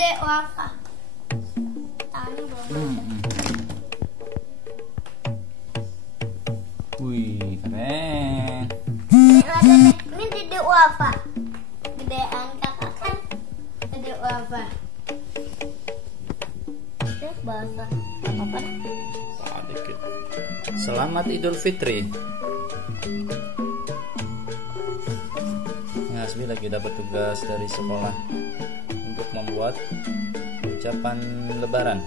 Dek Wafa. Tangannya belum. Wih, keren. Ini Dedek Wafa. Gedean kakak kan Dedek Wafa. Bahasa apa? Dikit. Selamat Idul Fitri. Hasbi lagi dapat tugas dari sekolah untuk membuat ucapan Lebaran.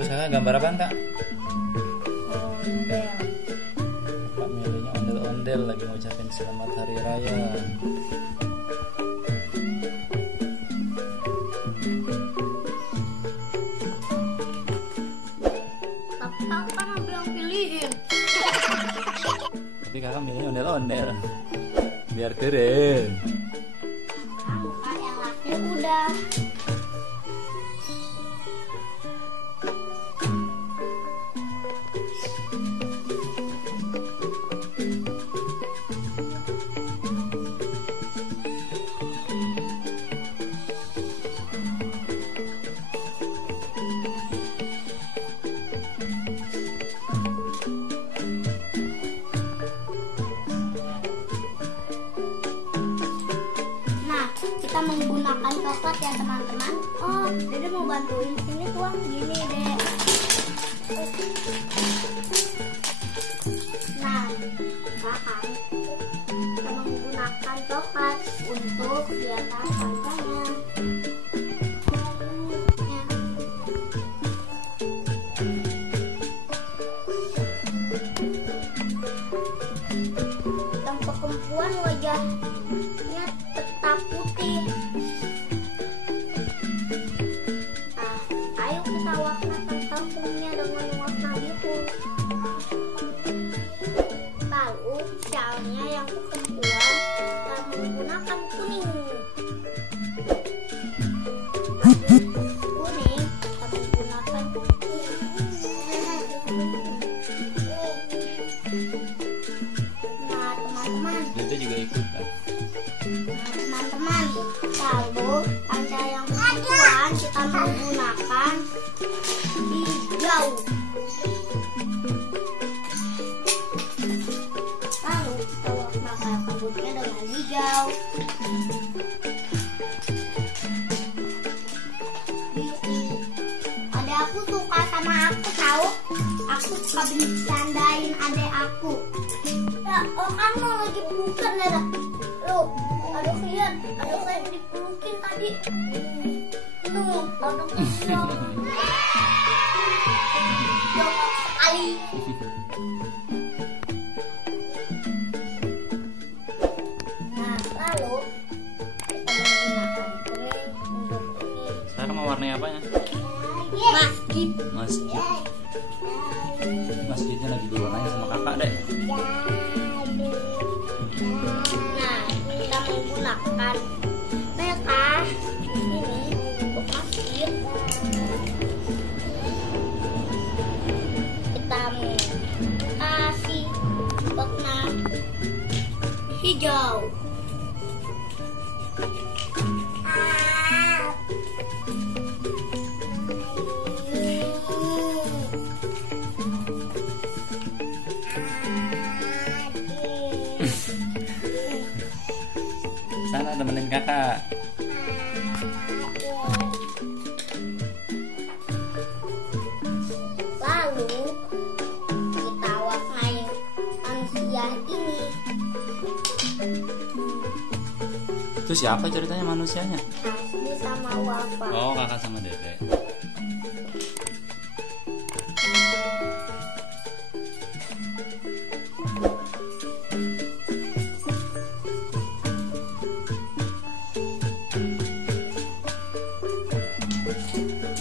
Terus kakak gambar apa kak? Ondel. Kak milihnya ondel-ondel lagi ngucapin selamat hari raya. Tapi kakak kan bilang pilihin. Tapi kakak milihnya ondel-ondel biar keren. Muka yang laki udah. Kita menggunakan coklat ya teman-teman. Oh, Dede mau bantuin sini tuang gini deh. Nah, sekarang kita menggunakan coklat untuk di atas kancanya. Tampak perempuan wajahnya tetap putih. Nah, ayo kita warnakan parfumnya dengan warna biru. Lalu syalnya yang perempuan kita menggunakan kuning. Kuning kita menggunakan nah teman-teman. Itu juga ikut kan? Teman-teman, lalu kaca yang perempuan kita menggunakan hijau. Lalu kita warnakan rambutnya dengan hijau. Adek aku suka sama aku tahu. Aku suka bercandain adek aku. Ya, oh kamu lagi pelukan ada. Loh, aduh lihat, aduh saya dipelukin tadi. Nuh, aduh kasihan. Jauh sekali. Nah, lalu kita menggunakan kuning untuk ini. Sekarang mau warnanya apanya? Masjid. Masjid. Masjidnya lagi diwarnain sama kakak deh. Nah, kita menggunakan merah ini untuk masjid. Kita kasih warna hijau. Sana temenin kakak. Lalu kita warnai manusia ini. Itu siapa ceritanya manusianya? Hasbi sama Wafa. Oh, kakak sama Dede.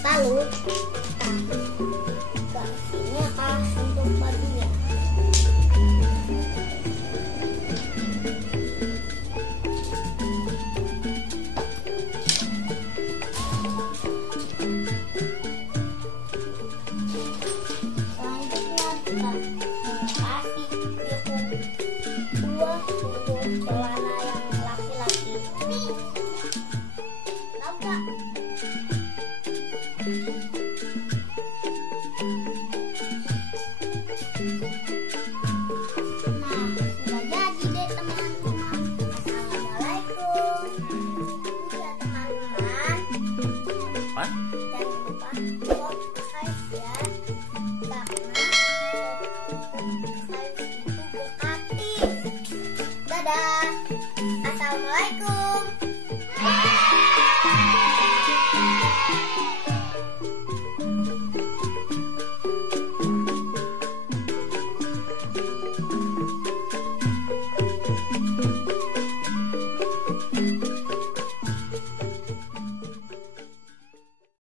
Lalu kasihnya untuk bajunya. Selanjutnya kita